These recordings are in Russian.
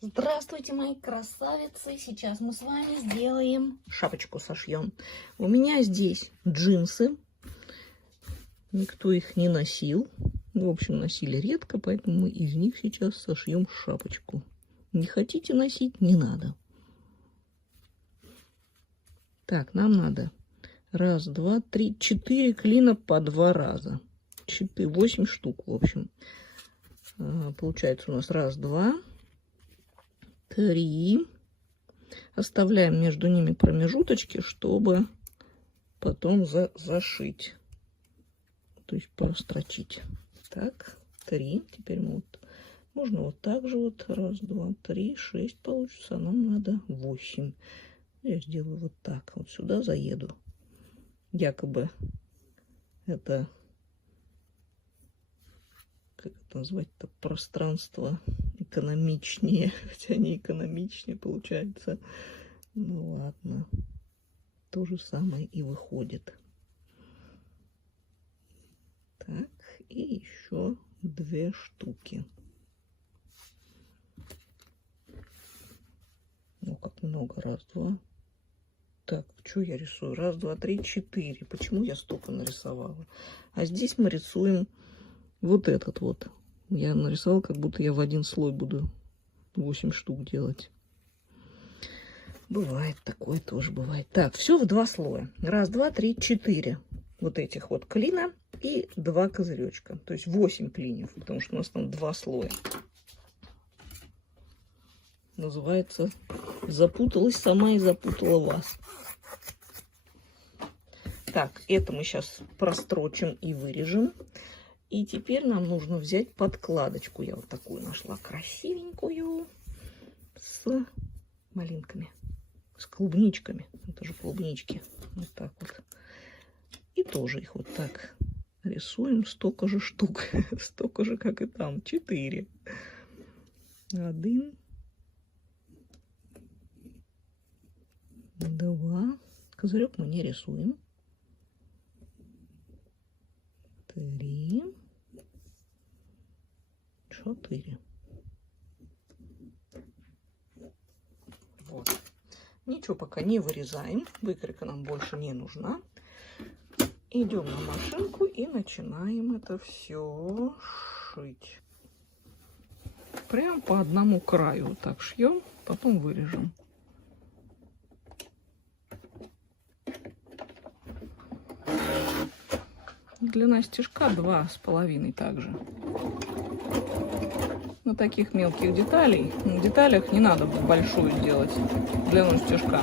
Здравствуйте, мои красавицы! Сейчас мы с вами сделаем шапочку, сошьем. У меня здесь джинсы. Никто их не носил. В общем, носили редко, поэтому мы из них сейчас сошьем шапочку. Не хотите носить, не надо. Так, нам надо 1, 2, 3, 4 клина по 2 раза. 8 штук, в общем. Получается у нас 1, 2, 3. Оставляем между ними промежуточки, чтобы потом зашить. То есть прострочить. Так, 3. Теперь мы можно вот так же 1, 2, 3, 6 получится. А нам надо 8. Я сделаю вот так. Вот сюда заеду. Якобы это, как это назвать-то, пространство экономичнее, хотя не экономичнее получается. Ну ладно, то же самое и выходит. Так, и еще 2 штуки. Ну как много, 1, 2. Так, что я рисую? 1, 2, 3, 4. Почему я столько нарисовала? А здесь мы рисуем вот этот вот. Я нарисовала, как будто я в один слой буду 8 штук делать. Бывает, такое тоже бывает. Так, все в 2 слоя. 1, 2, 3, 4. Вот этих вот клина и 2 козыречка. То есть 8 клиньев, потому что у нас там 2 слоя. Называется «Запуталась сама и запутала вас». Так, это мы сейчас прострочим и вырежем. И теперь нам нужно взять подкладочку. Я вот такую нашла красивенькую. С малинками. С клубничками. Это же клубнички. Вот так вот. И тоже их вот так рисуем. Столько же штук. Столько же, как и там. 4. 1. 2. Козырек мы не рисуем. 3. 4. Вот. Ничего пока не вырезаем. Выкройка нам больше не нужна. Идем на машинку и начинаем это все шить. Прям по одному краю вот так шьем, потом вырежем. Длина стежка 2,5 также. На таких мелких деталей, на деталях не надо большую делать длину стежка.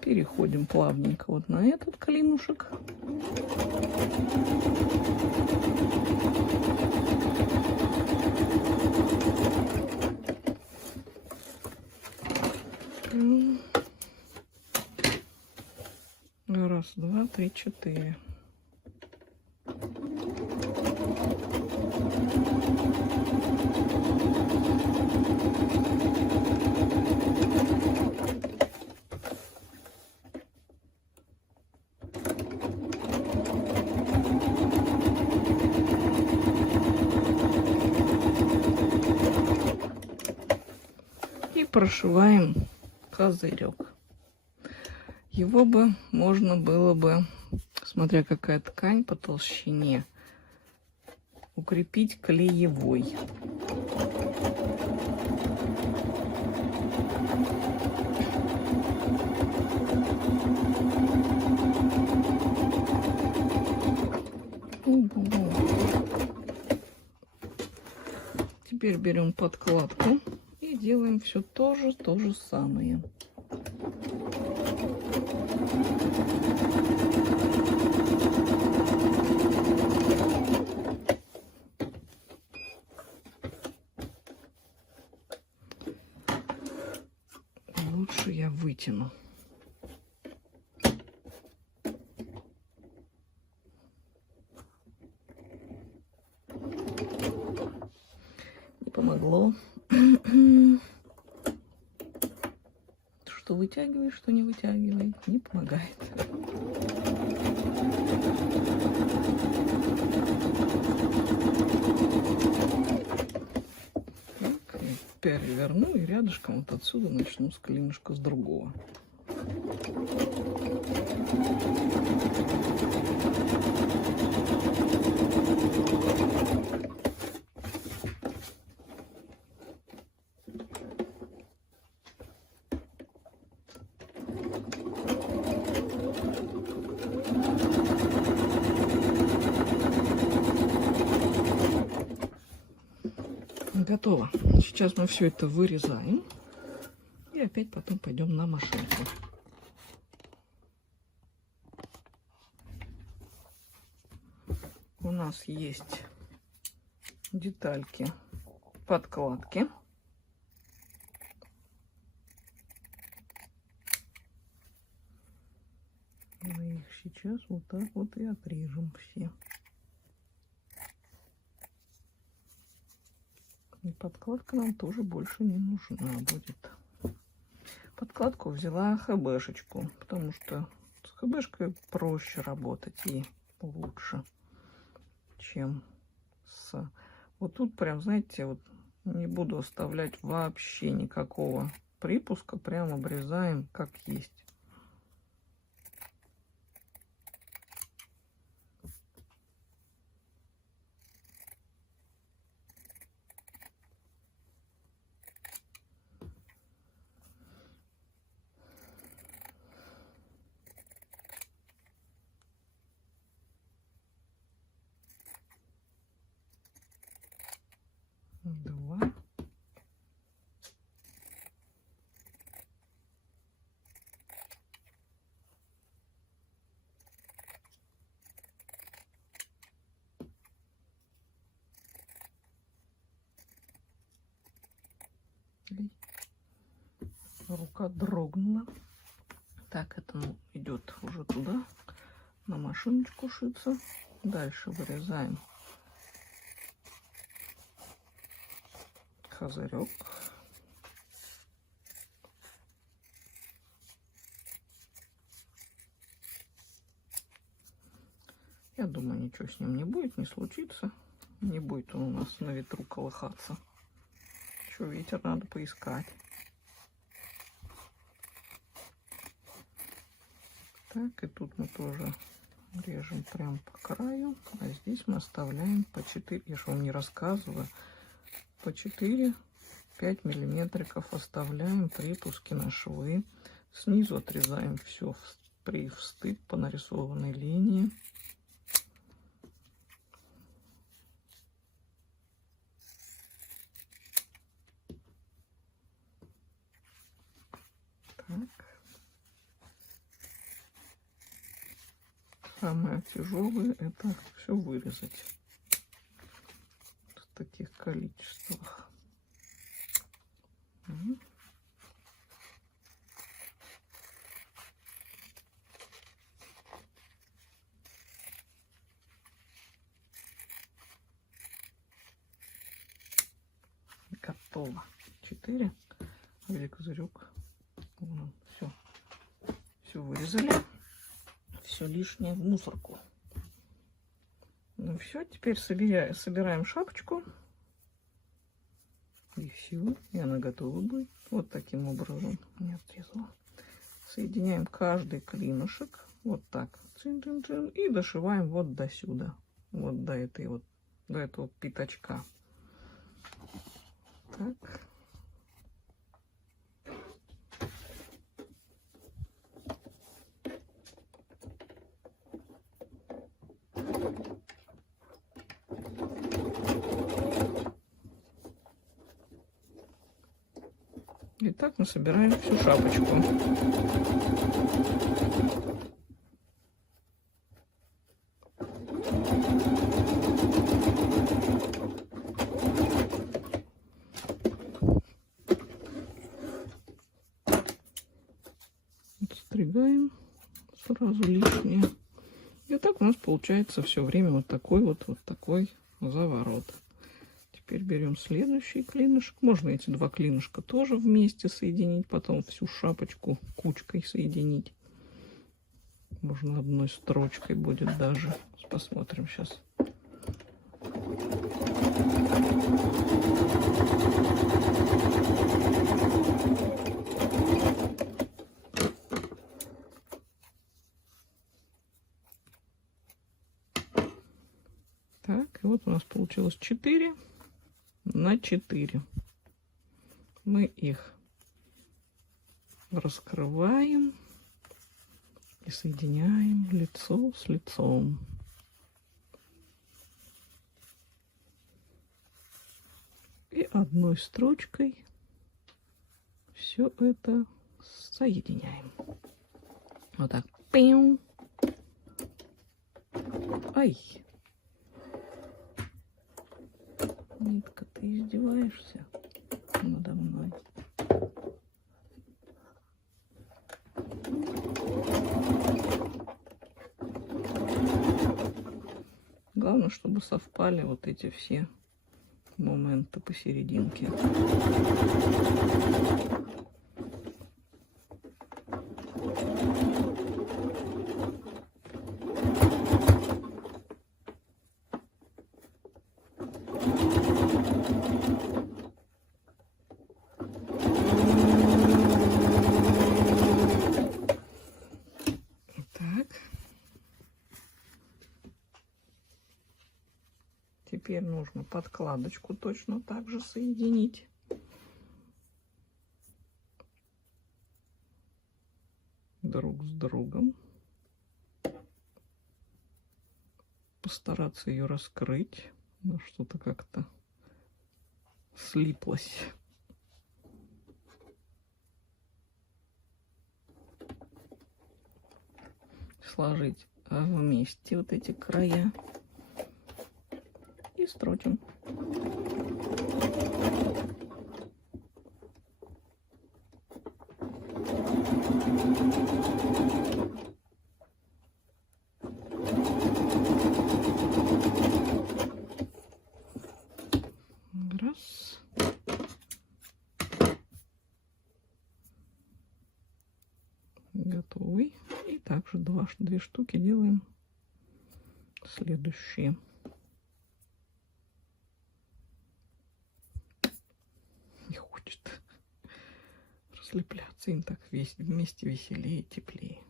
Переходим плавненько вот на этот клинушек. Раз, 2, 3, 4. И прошиваем козырек. Его бы можно было бы, смотря какая ткань по толщине, укрепить клеевой. Теперь берем подкладку и делаем все то же самое. Лучше я вытяну. Не помогло. Что вытягиваешь, что не вытягивай, не помогает. переверну и рядышком вот отсюда начну с клинышка с другого. Готово. Сейчас мы все это вырезаем. И опять потом пойдем на машинку. У нас есть детальки подкладки. Мы их сейчас вот так вот и отрежем все. И подкладка нам тоже больше не нужна будет. Подкладку взяла ХБшечку, потому что с ХБшкой проще работать и лучше, чем с... Вот тут прям, знаете, вот не буду оставлять вообще никакого припуска. Прям обрезаем как есть. Два. Рука дрогнула. Так, это идет уже туда, на машиночку шиться. Дальше вырезаем козырек. Я думаю, ничего с ним не будет, не случится. Не будет он у нас на ветру колыхаться. Еще ветер надо поискать. Так, и тут мы тоже режем прям по краю. А здесь мы оставляем по 4, я же вам не рассказывала, по 4-5 миллиметриков оставляем припуски на швы. Снизу отрезаем все при встык по нарисованной линии. Так. Самое тяжелое — это все вырезать в таких количествах. Готово. 4. Где козырек? Все вырезали. Все лишнее в мусорку. Ну все, теперь собираем шапочку. И все, и она готова будет. Вот таким образом. Не отрезала. Соединяем каждый клинышек. Вот так. Цин-цин-цин. И дошиваем вот до сюда. Вот до этого пятачка. Так. И так мы собираем всю шапочку. Отстригаем сразу лишнее. И так у нас получается все время вот такой заворот. Теперь берем следующий клинышек. Можно эти два клинышка тоже вместе соединить. Потом всю шапочку кучкой соединить. Можно одной строчкой будет даже. Посмотрим сейчас. и вот у нас получилось 4 на 4. Мы их раскрываем и соединяем лицо с лицом. И одной строчкой все это соединяем. Вот так. Пиу. Ай. Нитка, ты издеваешься надо мной? Главное, чтобы совпали вот эти все моменты посерединке. Теперь нужно подкладочку точно так же соединить. Друг с другом. Постараться ее раскрыть. Но что-то как-то слиплось. Сложить вместе вот эти края. И строчим. Раз. Готовый. И также две штуки делаем следующие. Не хочет разлепляться, им так вместе веселее, теплее.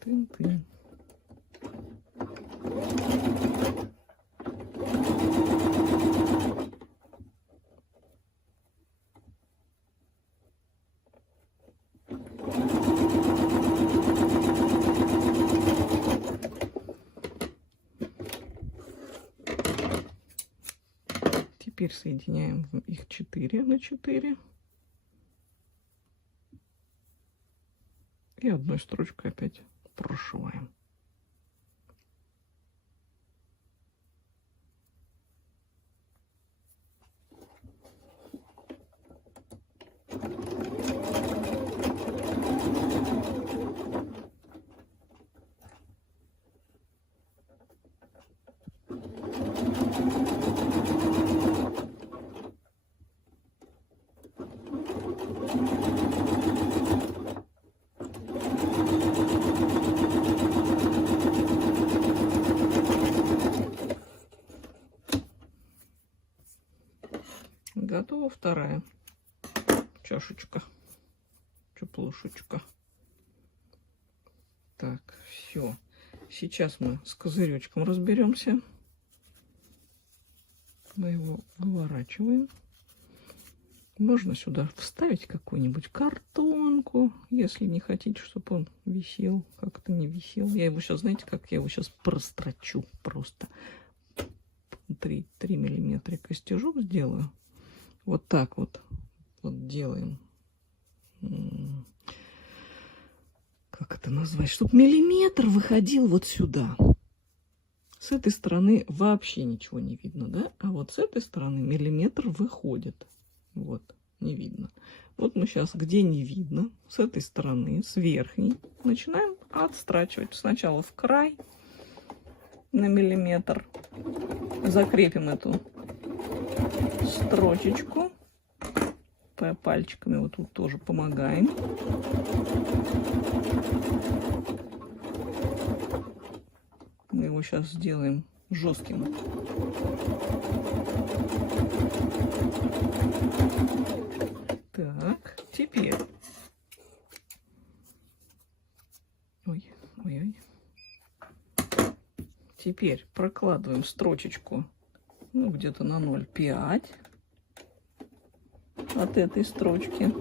Тын-тын. Теперь соединяем их 4 на 4. И одной строчкой опять прошиваем. Готова вторая чашечка, чаплушечка. Так, все. Сейчас мы с козыречком разберемся. Мы его выворачиваем. Можно сюда вставить какую-нибудь картонку, если не хотите, чтобы он висел. Как-то не висел. Я его сейчас, знаете, как я его сейчас прострочу. Просто 3 миллиметра стежок сделаю. Вот так вот делаем. Как это назвать? Чтобы миллиметр выходил вот сюда. С этой стороны вообще ничего не видно, да? А вот с этой стороны миллиметр выходит. Вот, не видно. Вот мы сейчас, где не видно, с этой стороны, с верхней, начинаем отстрачивать. Сначала в край на миллиметр. Закрепим эту строчечку. Пальчиками вот тут тоже помогаем. Мы его сейчас сделаем жестким. Так, теперь Ой-ой. Теперь прокладываем строчечку, ну, где-то на 0,5 от этой строчки.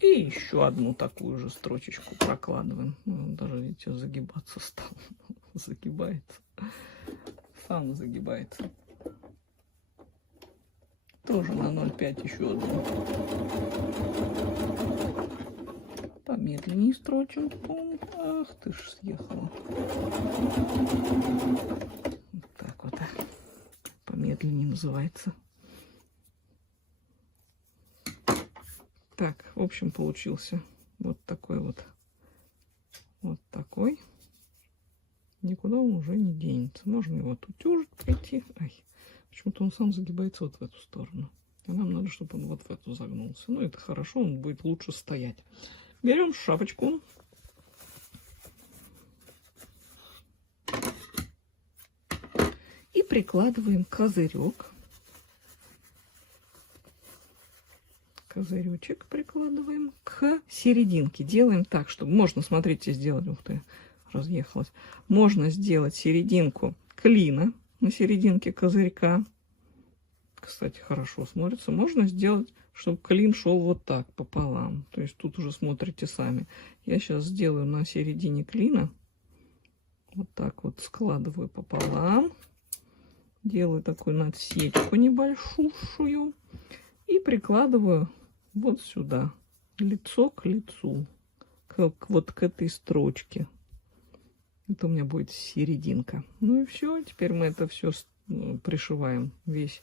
И еще одну такую же строчечку прокладываем. Ну, даже, видите, загибаться стал. Загибается. Сам загибается. Тоже на 0,5 еще одну. Помедленнее строчим. Ах ты ж съехала. Вот так вот. Помедленнее называется. Так, в общем, получился вот такой вот. Вот такой. Никуда он уже не денется. Можно его отутюжить, прийти. Ай, почему-то он сам загибается вот в эту сторону. А нам надо, чтобы он вот в эту загнулся. Ну, это хорошо, он будет лучше стоять. Берем шапочку. И прикладываем козырек. Козыречек прикладываем к серединке. Делаем так, чтобы можно, смотрите, сделать, ух ты, разъехалась. Можно сделать серединку клина на серединке козырька. Кстати, хорошо смотрится. Можно сделать, чтобы клин шел вот так пополам. То есть тут уже смотрите сами. Я сейчас сделаю на середине клина. Вот так вот складываю пополам. Делаю такую надсечку небольшую. И прикладываю вот сюда. Лицо к лицу. Вот к этой строчке. Это у меня будет серединка. Ну и все. Теперь мы это все пришиваем. Весь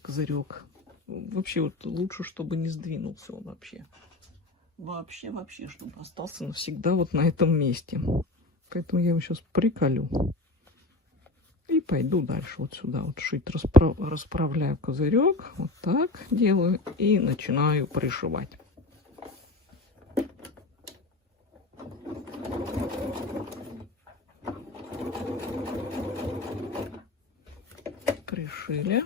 козырек. Вообще вот лучше, чтобы не сдвинулся он вообще. Вообще, чтобы остался навсегда вот на этом месте. Поэтому я его сейчас приколю. И пойду дальше вот сюда вот шить. Расправляю козырек. Вот так делаю. И начинаю пришивать. Пришили.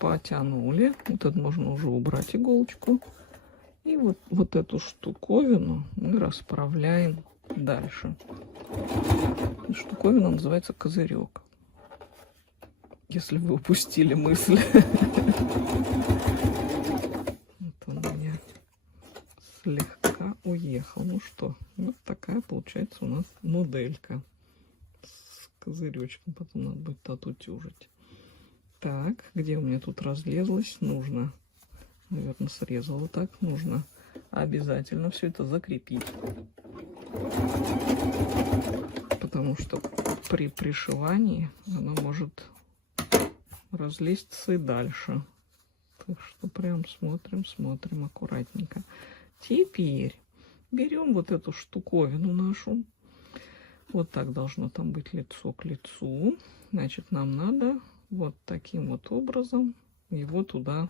Потянули. Вот это можно уже убрать иголочку. И вот эту штуковину мы расправляем дальше. Штуковина называется козырек. Если вы упустили мысль. Вот он у меня слегка уехал. Ну что, вот такая получается у нас моделька с козыречком. Потом надо будет отутюжить. Так, где у меня тут разлезлось? Нужно, наверное, срезала так. Нужно обязательно все это закрепить. Потому что при пришивании оно может разлезться и дальше. Так что прям смотрим аккуратненько. Теперь берем вот эту штуковину нашу. Вот так должно там быть лицо к лицу. Значит, нам надо вот таким вот образом его туда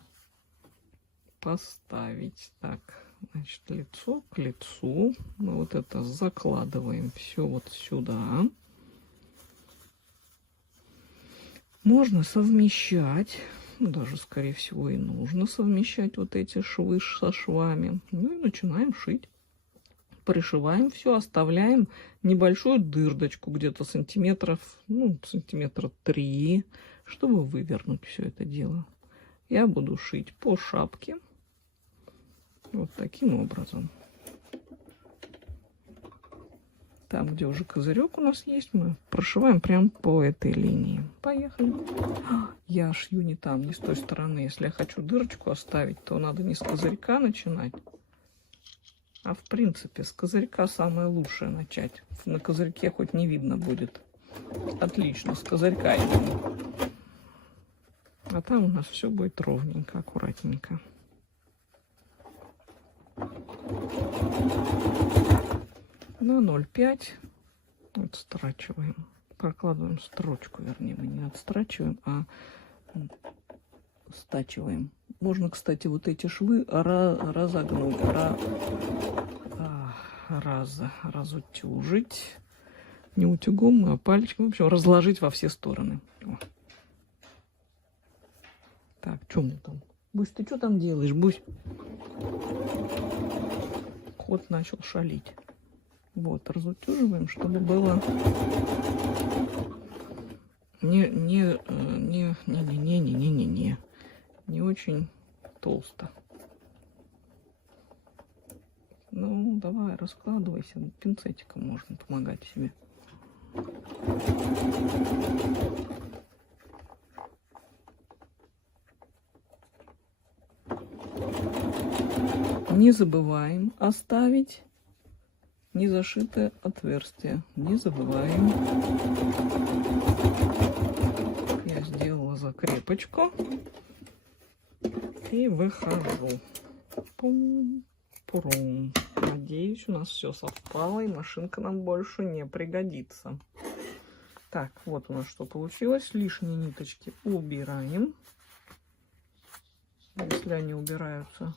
поставить. Так, значит, лицо к лицу. Мы вот это закладываем все вот сюда. Можно совмещать, даже, скорее всего, и нужно совмещать вот эти швы со швами. Ну и начинаем шить. Пришиваем все, оставляем небольшую дырочку, где-то сантиметров, ну, сантиметра 3, чтобы вывернуть все это дело. Я буду шить по шапке. Вот таким образом. Там, где уже козырек у нас есть, мы прошиваем прям по этой линии. Поехали. Я шью не там, не с той стороны. Если я хочу дырочку оставить, то надо не с козырька начинать, а в принципе с козырька самое лучшее начать. На козырьке хоть не видно будет. Отлично, с козырька именно. А там у нас все будет ровненько, аккуратненько. На 0,5 отстрачиваем, прокладываем строчку, вернее, мы не отстрачиваем, а стачиваем. Можно, кстати, вот эти швы разогнуть, разутюжить, не утюгом, а пальчиком, в общем, разложить во все стороны. О, Так, что мне там? Бусь, ты что там делаешь, Бусь? Кот начал шалить. Вот, разутюживаем, чтобы было не очень толсто. Ну, давай, раскладывайся. Пинцетиком можно помогать себе. Не забываем оставить незашитое отверстие. Не забываем. Я сделала закрепочку и выхожу. Пум-пурум. Надеюсь, у нас все совпало, и машинка нам больше не пригодится. Так, вот у нас что получилось. Лишние ниточки убираем. Если они убираются.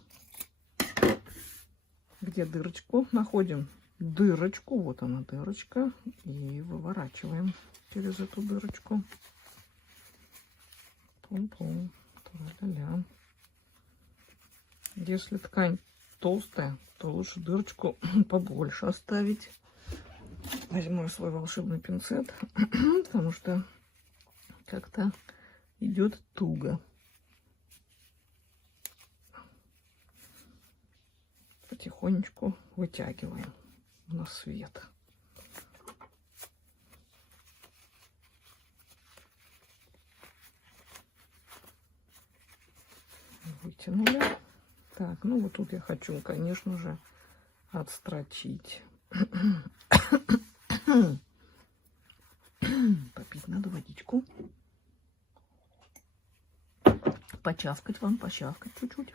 Где дырочку? Находим дырочку. Вот она, дырочка. И выворачиваем через эту дырочку. Пум-пум. Тра-ля-ля. Если ткань толстая, то лучше дырочку побольше оставить. Возьму свой волшебный пинцет, потому что как-то идет туго. Потихонечку вытягиваем на свет. Вытянули. Так, ну вот тут я хочу, конечно же, отстрочить. Попить надо водичку. Почавкать вам, пощавкать чуть-чуть.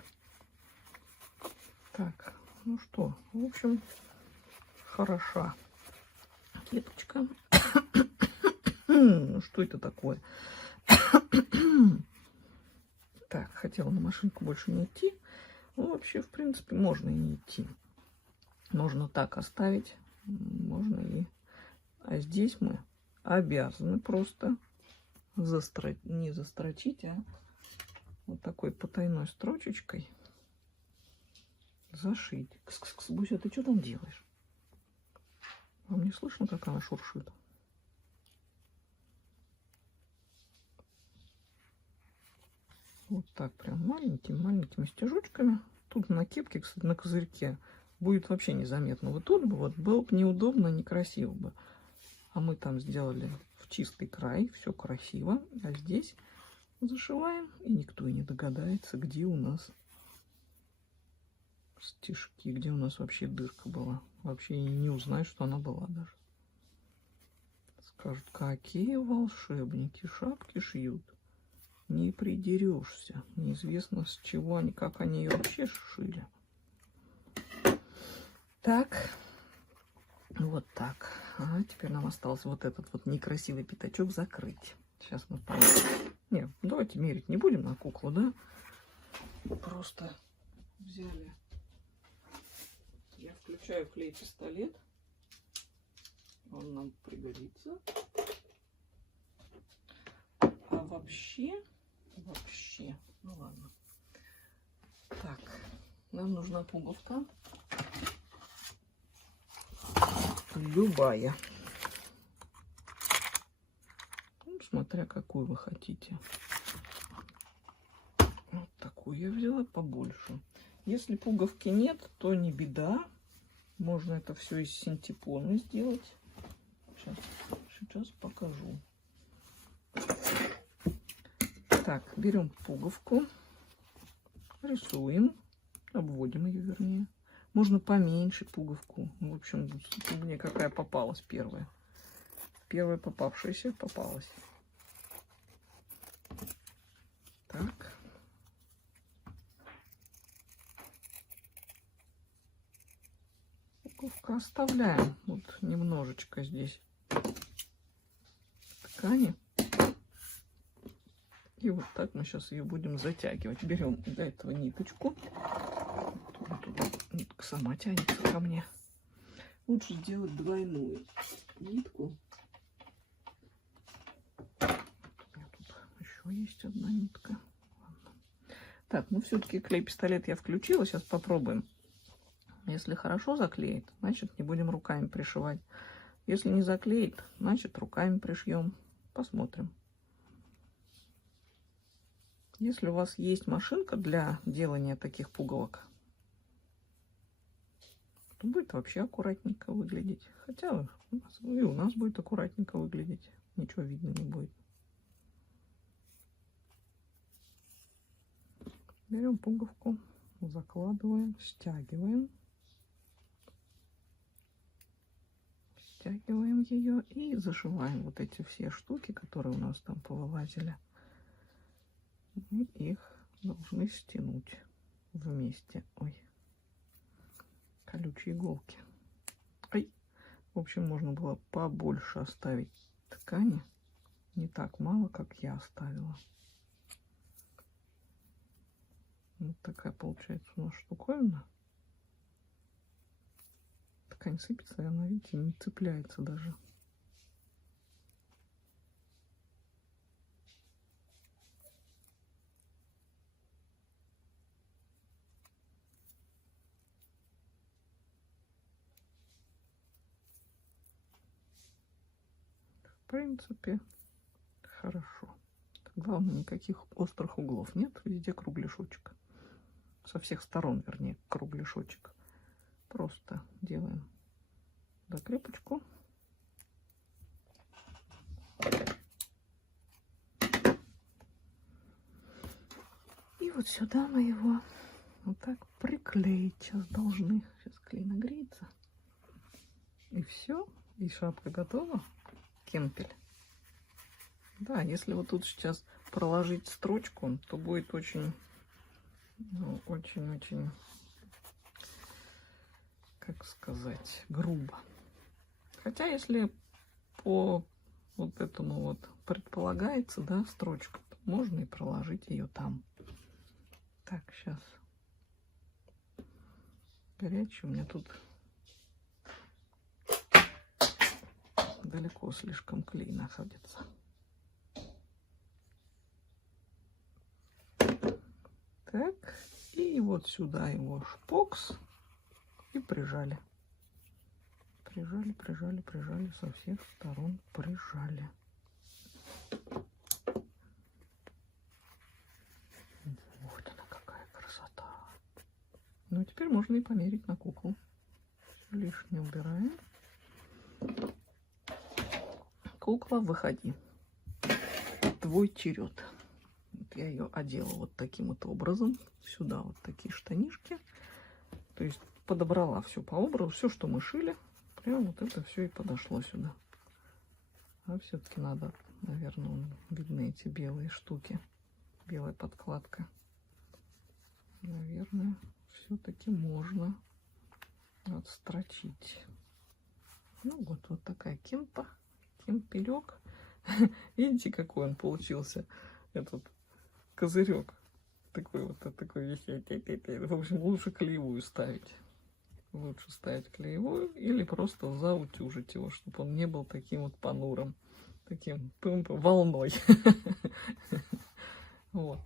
Так, ну что, в общем, хороша клеточка. Что это такое? Так, хотела на машинку больше не идти. Ну, вообще, в принципе, можно и не идти. Можно так оставить, можно и... А здесь мы обязаны просто не застрочить, а вот такой потайной строчечкой зашить. Кс-кс-кс, Буся, ты что там делаешь? Вам не слышно, как она шуршит? Вот так прям маленькими стежочками. Тут на кепке, кстати, на козырьке будет вообще незаметно. Вот тут бы вот было бы неудобно, некрасиво бы. А мы там сделали в чистый край, все красиво. А здесь зашиваем, и никто и не догадается, где у нас стежки, где у нас вообще дырка была. Вообще не узнают, что она была даже. Скажут, какие волшебники шапки шьют. Не придерешься. Неизвестно, с чего они, как они ее вообще шили. Так. Вот так. А теперь нам осталось вот этот вот некрасивый пятачок закрыть. Сейчас мы там... Не, давайте мерить не будем на куклу, да? Просто взяли. Я включаю клей-пистолет. Он нам пригодится. А вообще, ну ладно. Так, нам нужна пуговка. Любая. Ну, смотря какую вы хотите. Вот такую я взяла побольше. Если пуговки нет, то не беда. Можно это все из синтепона сделать. Сейчас покажу. Так, берем пуговку, рисуем, обводим ее, вернее. Можно поменьше пуговку. В общем, мне какая попалась первая. Первая попавшаяся попалась. Так. Пуговку оставляем. Вот немножечко здесь ткани. И вот так мы сейчас ее будем затягивать. Берем для этого ниточку. Нитка сама тянется ко мне. Лучше сделать двойную нитку. У меня тут еще есть одна нитка. Ладно. Так, ну все-таки клей-пистолет я включила. Сейчас попробуем. Если хорошо заклеит, значит не будем руками пришивать. Если не заклеит, значит руками пришьем. Посмотрим. Если у вас есть машинка для делания таких пуговок, то будет вообще аккуратненько выглядеть. Хотя и у нас будет аккуратненько выглядеть. Ничего видно не будет. Берем пуговку, закладываем, стягиваем. Стягиваем ее и зашиваем вот эти все штуки, которые у нас там повылазили. Мы их должны стянуть вместе. Ой, колючие иголки. Ай. В общем, можно было побольше оставить ткани. Не так мало, как я оставила. Вот такая получается у нас штуковина. Ткань сыпется, и она, видите, не цепляется даже. В принципе, хорошо. Главное, никаких острых углов нет. Везде кругляшочек. Со всех сторон, вернее, кругляшочек. Просто делаем закрепочку. И вот сюда мы его вот так приклеить сейчас должны. Сейчас клей нагреется. И все. И шапка готова. Кемпель. Да, если вот тут сейчас проложить строчку, то будет очень, ну, очень, как сказать, грубо. Хотя, если по вот этому вот предполагается, да, строчка, то можно и проложить ее там. Так, сейчас. Горячий у меня тут далеко слишком клей находится. Так, и вот сюда его шпокс и прижали. Прижали со всех сторон, прижали. Вот она какая красота. Ну, теперь можно и померить на куклу. Все лишнее убираем. Кукла, выходи. Твой черед. Вот я ее одела вот таким вот образом. Сюда вот такие штанишки. То есть подобрала все по образу. Все, что мы шили, прям вот это все и подошло сюда. А все-таки надо, наверное, видны эти белые штуки. Белая подкладка. Наверное, все-таки можно отстрочить. Ну вот такая кемпелек. Видите, какой он получился, этот козырек. Такой вот, такой. В общем, лучше клеевую ставить. Лучше ставить клеевую или просто заутюжить его, чтобы он не был таким вот понурым, таким волной. Вот.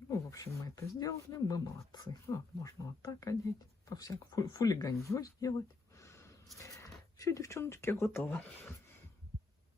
Ну, в общем, мы это сделали, мы молодцы. Вот, можно вот так одеть, по всякому фулиганье сделать. Все, девчоночки, готово.